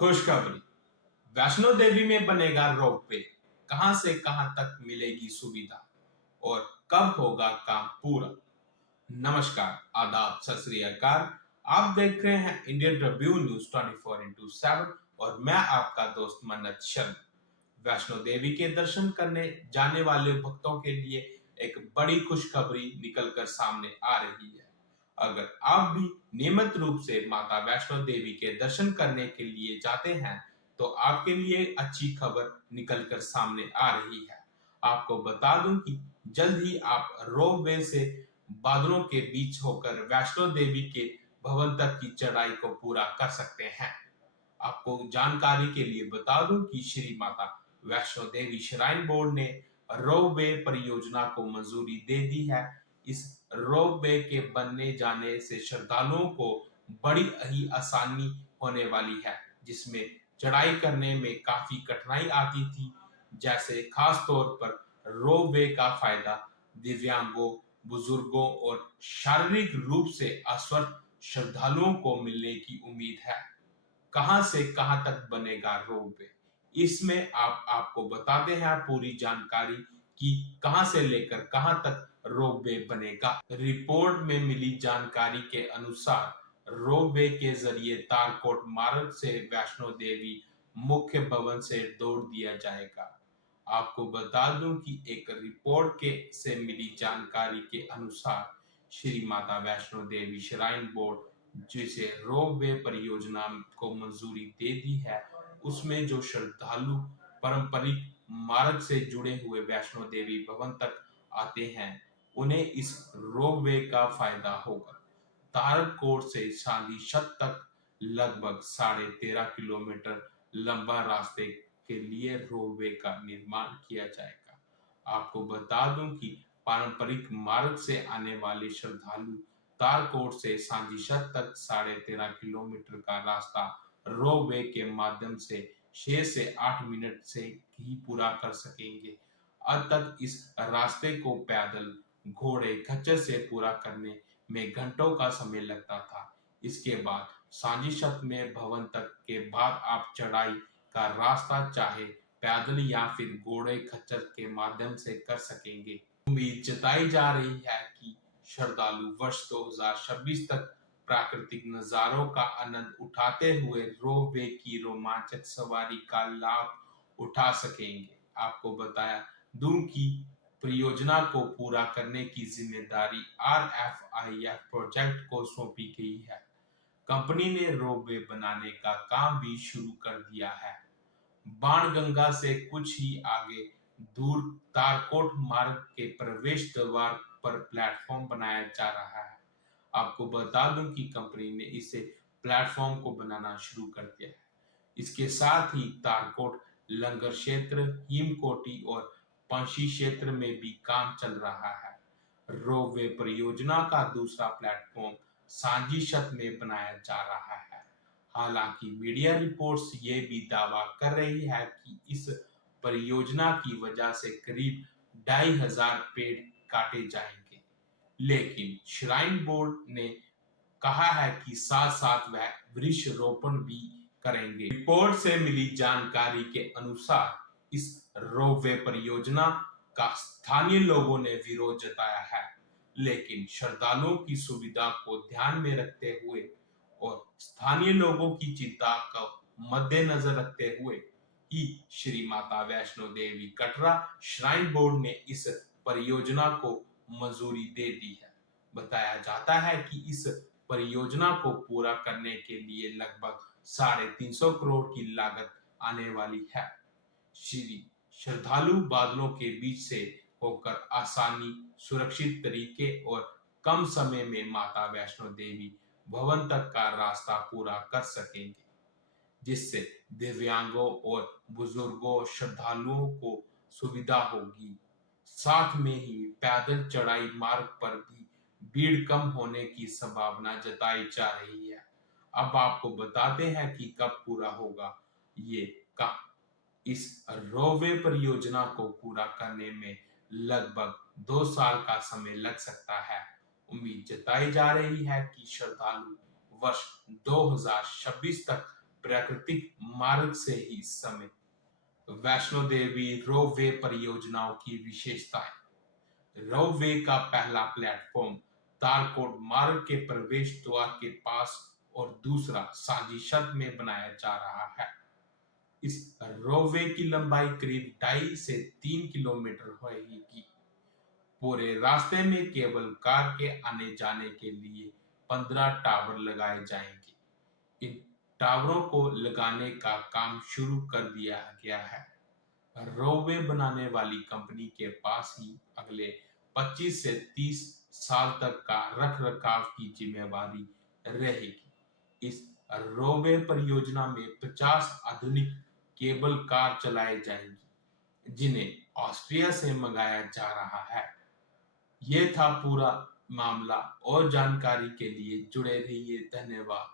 खुशखबरी। वैष्णो देवी में बनेगा रोपवे। कहां से कहां तक मिलेगी सुविधा और कब होगा काम पूरा। नमस्कार, आदाब, सत श्री अकाल। आप देख रहे हैं इंडियन रिव्यू न्यूज 24x7 और मैं आपका दोस्त मन्नत शर्मा। वैष्णो देवी के दर्शन करने जाने वाले भक्तों के लिए एक बड़ी खुशखबरी निकलकर सामने आ रही है। अगर आप भी नियमित रूप से माता वैष्णो देवी के दर्शन करने के लिए जाते हैं तो आपके लिए अच्छी खबर निकलकर सामने आ रही है। आपको बता दूं कि जल्द ही आप रोपवे से बादलों के बीच होकर वैष्णो देवी के भवन तक की चढ़ाई को पूरा कर सकते हैं। आपको जानकारी के लिए बता दूं कि श्री माता वैष्णो देवी श्राइन बोर्ड ने रोपवे परियोजना को मंजूरी दे दी है। इस रोपवे के बनने जाने से श्रद्धालुओं को बड़ी ही आसानी होने वाली है, जिसमें चढ़ाई करने में काफी कठिनाई आती थी। जैसे खास तौर पर रोपवे का फायदा दिव्यांगों, बुजुर्गों और शारीरिक रूप से अस्वस्थ श्रद्धालुओं को मिलने की उम्मीद है। कहां से कहां तक बनेगा रोपवे, इसमें आपको बताते हैं पूरी जानकारी कि कहां से लेकर कहां तक रोपवे बनेगा। रिपोर्ट में मिली जानकारी के अनुसार रोपवे के जरिए तारकोट मार्ग से वैष्णो देवी मुख्य भवन से जोड़ दिया जाएगा। आपको बता दूं कि एक रिपोर्ट के से मिली जानकारी के अनुसार श्री माता वैष्णो देवी श्राइन बोर्ड जिसे रोपवे परियोजना को मंजूरी दे दी है, उसमें जो श्रद्धालु पारंपरिक मार्ग से जुड़े हुए वैष्णो देवी भवन तक आते हैं उन्हें इस रोपवे का फायदा होगा। तारकोट से चांदी छत तक लगभग 13.5 किलोमीटर लंबा रास्ते के लिए रोपवे का निर्माण किया जाएगा। आपको बता दूं कि पारंपरिक मार्ग से आने वाले श्रद्धालु तारकोट से सांजीछत तक 13.5 किलोमीटर का रास्ता रोपवे के माध्यम से 6 से 8 मिनट से ही पूरा कर सकेंगे। अब तक इस रास्ते को पैदल, घोड़े, खच्चर से पूरा करने में घंटों का समय लगता था। इसके बाद सांजीछत में भवन तक के बाद आप चढ़ाई का रास्ता चाहे पैदल या फिर घोड़े खच्चर के माध्यम से कर सकेंगे। उम्मीद जताई जा रही है कि श्रद्धालु वर्ष 2026 तक प्राकृतिक नजारों का आनंद उठाते हुए रोपवे की रोमांचक सवारी का लाभ उठा सकेंगे। आपको बताया दूं कि परियोजना को पूरा करने की जिम्मेदारी RFIF प्रोजेक्ट को सौंपी गई है। कंपनी ने रोपवे बनाने का काम भी शुरू कर दिया है। बाणगंगा से कुछ ही आगे दूर तारकोट मार्ग के प्रवेश द्वार पर प्लेटफॉर्म बनाया जा रहा है। आपको बता दूं कि कंपनी ने इसे प्लेटफॉर्म को बनाना शुरू कर दिया है। इसके साथ ही तारकोट, लंगर क्षेत्र, हिमकोटी और पंछी क्षेत्र में भी काम चल रहा है। रोपवे परियोजना का दूसरा प्लेटफॉर्म सांजीछत में बनाया जा रहा है। हालांकि मीडिया रिपोर्ट्स ये भी दावा कर रही है कि इस परियोजना की वजह से करीब 2,500 पेड़ काटे जाएंगे, लेकिन श्राइन बोर्ड ने कहा है कि साथ साथ वह वृक्ष रोपण भी करेंगे। रिपोर्ट से मिली जानकारी के अनुसार इस रोपवे परियोजना का स्थानीय लोगों ने विरोध जताया है, लेकिन श्रद्धालुओं की सुविधा को ध्यान में रखते हुए और स्थानीय लोगों की चिंता को मद्देनजर रखते हुए ही श्री माता वैष्णो देवी कटरा श्राइन बोर्ड ने इस परियोजना को मंजूरी दे दी है। बताया जाता है कि इस परियोजना को पूरा करने के लिए लगभग 350 करोड़ की लागत आने वाली है। श्री श्रद्धालु बादलों के बीच से होकर आसानी, सुरक्षित तरीके और कम समय में माता वैष्णो देवी भवन तक का रास्ता पूरा कर सकेंगे, जिससे दिव्यांगों और बुजुर्गों श्रद्धालुओं को सुविधा होगी। साथ में ही पैदल चढ़ाई मार्ग पर भी भीड़ कम होने की संभावना जताई जा रही है। अब आपको बताते हैं कि कब पूरा होगा ये काम। इस रोपवे परियोजना को पूरा करने में लगभग 2 साल का समय लग सकता है। उम्मीद जताई जा रही है कि श्रद्धालु वर्ष 2026 तक प्राकृतिक मार्ग से ही समेत वैष्णो देवी रोपवे परियोजनाओं की विशेषताएं। रोपवे का पहला प्लेटफॉर्म तारकोट मार्ग के प्रवेश द्वार के पास और दूसरा साझी छत में बनाया जा रहा है। इस रोपवे की लंबाई करीब 2.5 से 3 किलोमीटर होगी। पूरे रास्ते में केबल कार के आने जाने के लिए 15 टावर लगाए जाएंगे। इन टावरों को लगाने का काम शुरू कर दिया गया है। रोपवे बनाने वाली कंपनी के पास ही अगले 25 से 30 साल तक का रख रखाव की जिम्मेवारी रहेगी। इस रोपवे परियोजना में 50 आधुनिक केबल कार चलाई जाएंगी, जिन्हें ऑस्ट्रिया से मंगाया जा रहा है। ये था पूरा मामला। और जानकारी के लिए जुड़े रहिए। धन्यवाद।